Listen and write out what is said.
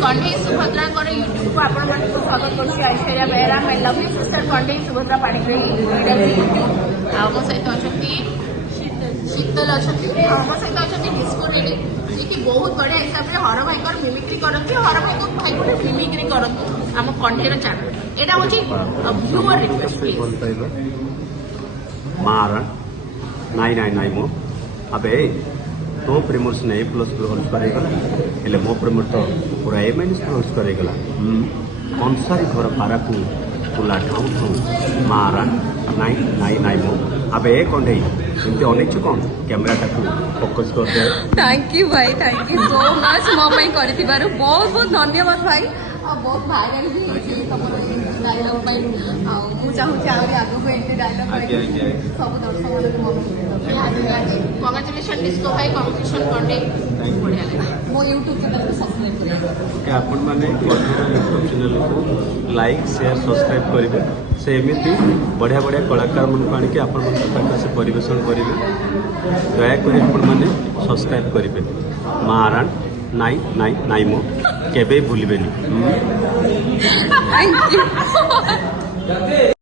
कंढे Subhadra YouTube को आपण स्वागत कर Aishwarya Behera my lovely sister कंढे सुभद्रा पाणिग्राही यूट्यूब मो सहित अच्छा शीतल अच्छा मो सहित अच्छा डिस्को रेडी जी की बहुत बढ़िया हिसाब से हर भाई मिमिक्री करती हर भाई को भाई को मिमिक्री करती आम कंठेर चैनल यहाँ हूँ व्यूअर रिक्वेस्ट प्लीज मारा नाई नाई नाई मो अबे तो प्रमोशन ए प्लस होल्स करेगला हेले मो प्रमोट तो पूरा ए माइनस होल्स करेगला कंसारी घर पारा को तुला ठाऊ ठाऊ मारा नाई नाई नाई मो अबे कंडे एमती अनेक कौन कैमराटा को फोकस कर दे। थैंक यू भाई, थैंक यू सो मच मो पाई करथिबारु बहुत बहुत धन्यवाद भाई। बहुत भाइराल भी डायलॉग पाई मु चाहूँ आगे को एंटी डायलॉग सब दर्शक कंग्रेचुलेशन डिस्को भाई कंपटीशन कंडे बढ़िया मो यूट्यूब चैनल को सब्सक्राइब करें आपण मैंने यूट्यूब चैनल को लाइक शेयर सब्सक्राइब करेंगे से एमती बढ़िया बढ़िया कलाकार मन को आणिक आपण से परिवेशन करेंगे दयाकोरी आपण मैंने सब्सक्राइब करेंगे माराण नाई नाई नाई मो केबे भूलिबेनी। Thank you.